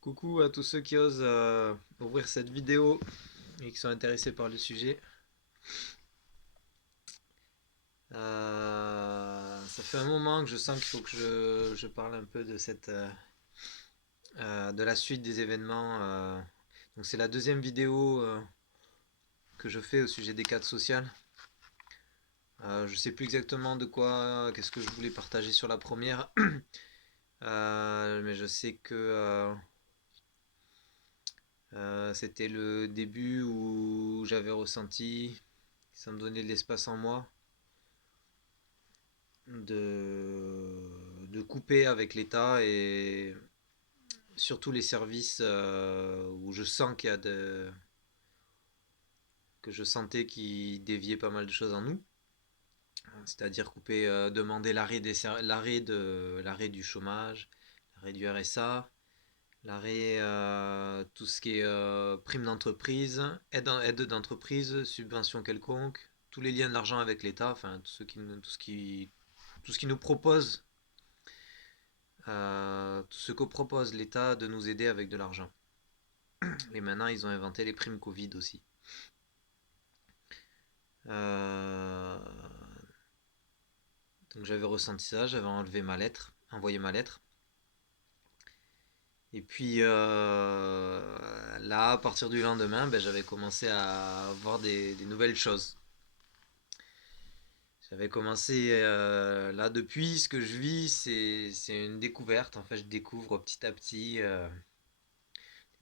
Coucou à tous ceux qui osent ouvrir cette vidéo et qui sont intéressés par le sujet. Ça fait un moment que je sens qu'il faut que je parle un peu de de la suite des événements. Donc c'est la deuxième vidéo que je fais au sujet des cadres sociales. Je sais plus exactement de quoi, qu'est-ce que je voulais partager sur la première. Mais je sais que c'était le début où j'avais ressenti que ça me donnait de l'espace en moi de couper avec l'État et surtout les services où je sens que je sentais qu'ils déviaient pas mal de choses en nous. C'est-à-dire couper, demander l'arrêt du chômage, l'arrêt du RSA, l'arrêt tout ce qui est prime d'entreprise, aide d'entreprise, subvention quelconque, tous les liens de l'argent avec l'État, enfin tout ce qui nous propose tout ce que propose l'État de nous aider avec de l'argent. Et maintenant, ils ont inventé les primes Covid aussi. Euh, donc j'avais ressenti ça, j'avais envoyé ma lettre. Et puis là, à partir du lendemain, ben, j'avais commencé à voir des nouvelles choses. J'avais commencé là depuis ce que je vis, c'est une découverte. En fait, je découvre petit à petit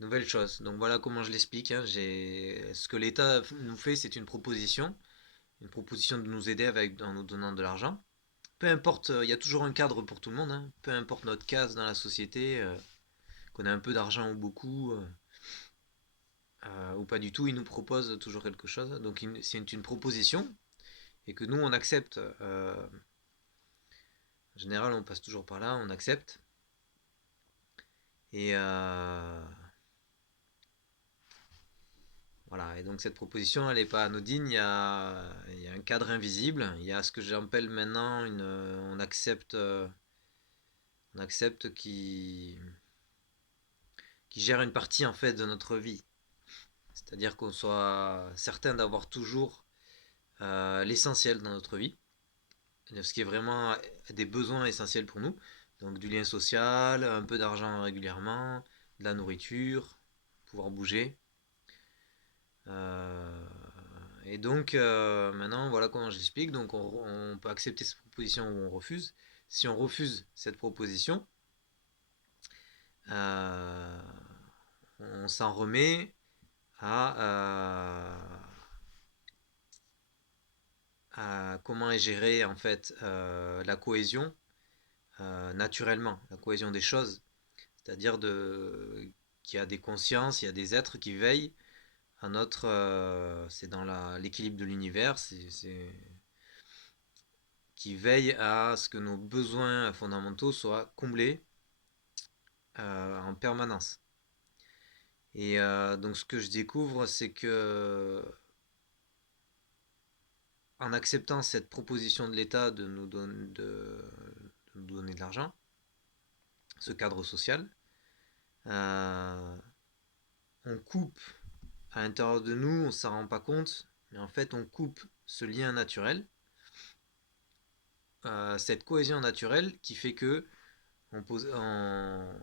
nouvelles choses. Donc voilà comment je l'explique, hein. Ce que l'État nous fait, c'est une proposition de nous aider en nous donnant de l'argent. Peu importe, il y a toujours un cadre pour tout le monde, hein. Peu importe notre case dans la société, qu'on ait un peu d'argent ou beaucoup, ou pas du tout, ils nous proposent toujours quelque chose. Donc c'est une proposition et que nous on accepte. En général, on passe toujours par là, on accepte. Et voilà, et donc cette proposition, elle n'est pas anodine, il y a un cadre invisible, il y a ce que j'appelle maintenant on accepte qui gère une partie en fait de notre vie. C'est-à-dire qu'on soit certain d'avoir toujours l'essentiel dans notre vie, ce qui est vraiment des besoins essentiels pour nous. Donc du lien social, un peu d'argent régulièrement, de la nourriture, pouvoir bouger. Euh, et donc maintenant, voilà comment je l'explique. Donc on peut accepter cette proposition ou on refuse. Si on refuse cette proposition, euh, on s'en remet à comment est gérée en fait la cohésion naturellement, la cohésion des choses, c'est-à-dire qu'il y a des consciences, il y a des êtres qui veillent à notre, c'est dans l'équilibre de l'univers, qui veillent à ce que nos besoins fondamentaux soient comblés en permanence. Et donc ce que je découvre, c'est que en acceptant cette proposition de l'État de nous donner de l'argent, ce cadre social, euh, on coupe à l'intérieur de nous, on ne s'en rend pas compte, mais en fait on coupe ce lien naturel, cette cohésion naturelle qui fait que on pose, on-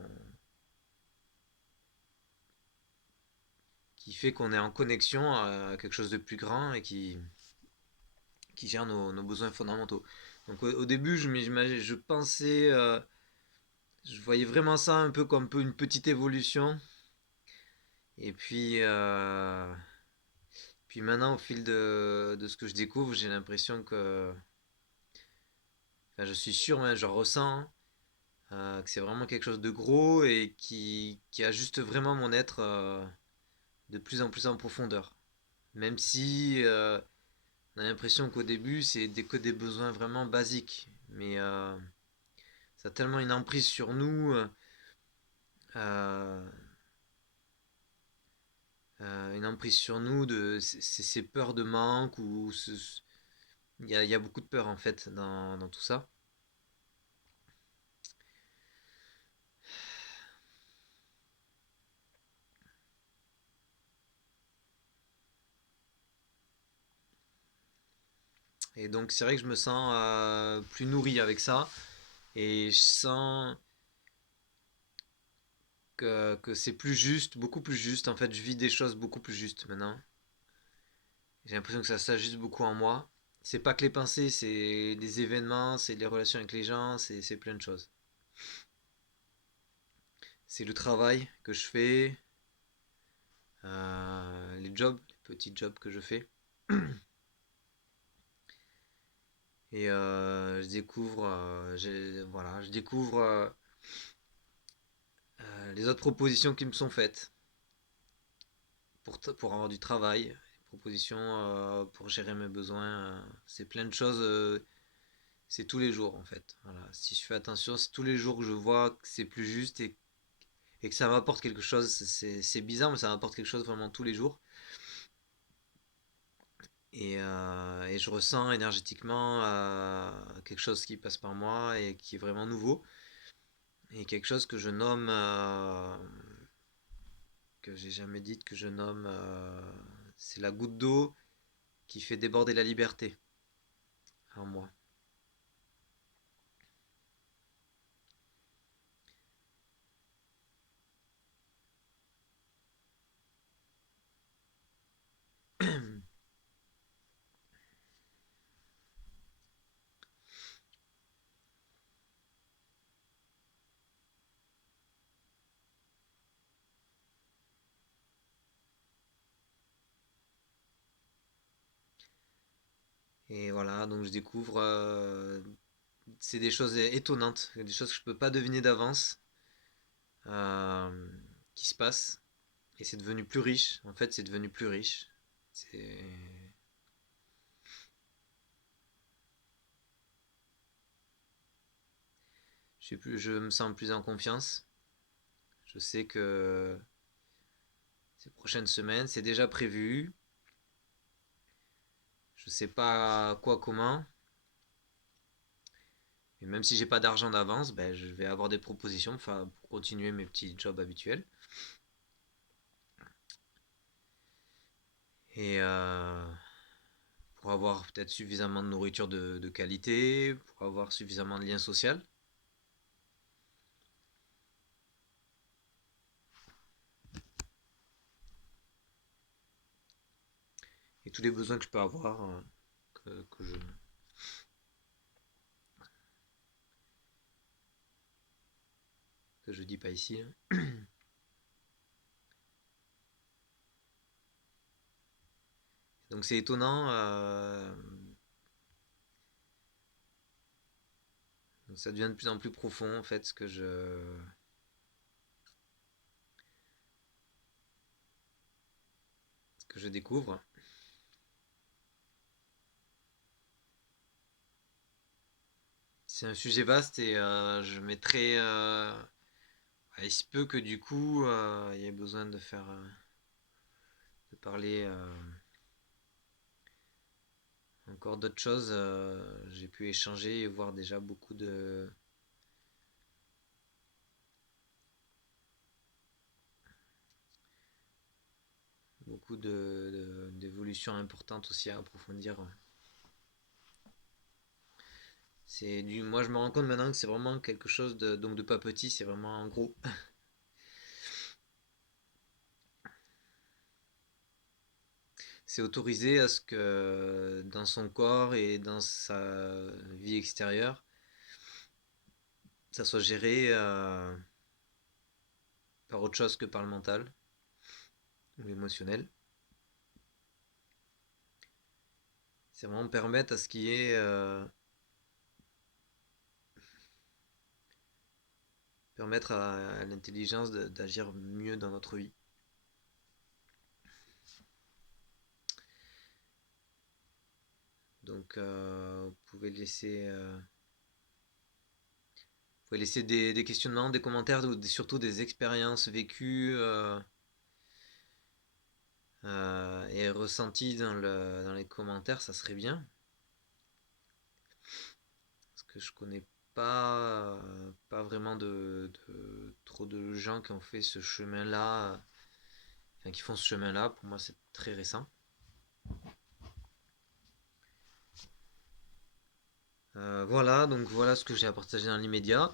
qui fait qu'on est en connexion à quelque chose de plus grand et qui gère nos besoins fondamentaux. Donc au début, je pensais, je voyais vraiment ça un peu comme une petite évolution. Et puis maintenant, au fil de ce que je découvre, j'ai l'impression que, enfin, je suis sûr, hein, je ressens que c'est vraiment quelque chose de gros et qui ajuste vraiment mon être de plus en plus en profondeur. Même si on a l'impression qu'au début, que des besoins vraiment basiques. Mais ça a tellement une emprise sur nous, euh, une emprise sur nous de ces peurs de manque ou il y a beaucoup de peur en fait dans tout ça. Et donc c'est vrai que je me sens plus nourri avec ça. Et je sens que c'est plus juste, beaucoup plus juste. En fait, je vis des choses beaucoup plus justes maintenant. J'ai l'impression que ça s'ajuste beaucoup en moi. C'est pas que les pensées, c'est des événements, c'est les relations avec les gens, c'est plein de choses. C'est le travail que je fais, les jobs, les petits jobs que je fais. Et je découvre, voilà, je découvre les autres propositions qui me sont faites pour avoir du travail, propositions pour gérer mes besoins. C'est plein de choses, c'est tous les jours en fait. Voilà. Si je fais attention, c'est tous les jours que je vois que c'est plus juste et que ça m'apporte quelque chose. C'est bizarre, mais ça m'apporte quelque chose vraiment tous les jours. Et je ressens énergétiquement quelque chose qui passe par moi et qui est vraiment nouveau. Et quelque chose que je nomme, que j'ai jamais dit, que je nomme, c'est la goutte d'eau qui fait déborder la liberté en moi. Et voilà, donc je découvre, c'est des choses étonnantes, des choses que je peux pas deviner d'avance, euh, qui se passent. Et c'est devenu plus riche. En fait, c'est devenu plus riche. C'est, je sais plus, je me sens plus en confiance. Je sais que ces prochaines semaines, c'est déjà prévu. Je sais pas quoi, comment. Et même si j'ai pas d'argent d'avance, ben, je vais avoir des propositions enfin, pour continuer mes petits jobs habituels. Et pour avoir peut-être suffisamment de nourriture de qualité, pour avoir suffisamment de liens sociaux. Et tous les besoins que je peux avoir, que je dis pas ici, hein. Donc c'est étonnant. Ça devient de plus en plus profond en fait ce que je découvre. C'est un sujet vaste et je mettrai. Il se peut que du coup il y ait besoin de faire, de parler encore d'autres choses. J'ai pu échanger et voir déjà d'évolutions importantes aussi à approfondir. Moi je me rends compte maintenant que c'est vraiment quelque chose donc de pas petit, c'est vraiment en gros. C'est autorisé à ce que dans son corps et dans sa vie extérieure, ça soit géré par autre chose que par le mental ou l'émotionnel. C'est vraiment permettre à ce qui est permettre à l'intelligence d'agir mieux dans notre vie. Donc vous pouvez laisser des questionnements, des commentaires ou surtout des expériences vécues et ressenties dans les commentaires, ça serait bien. Parce que je connais pas vraiment trop de gens qui ont fait ce chemin-là, enfin qui font ce chemin-là. Pour moi, c'est très récent. Voilà, donc voilà ce que j'ai à partager dans l'immédiat.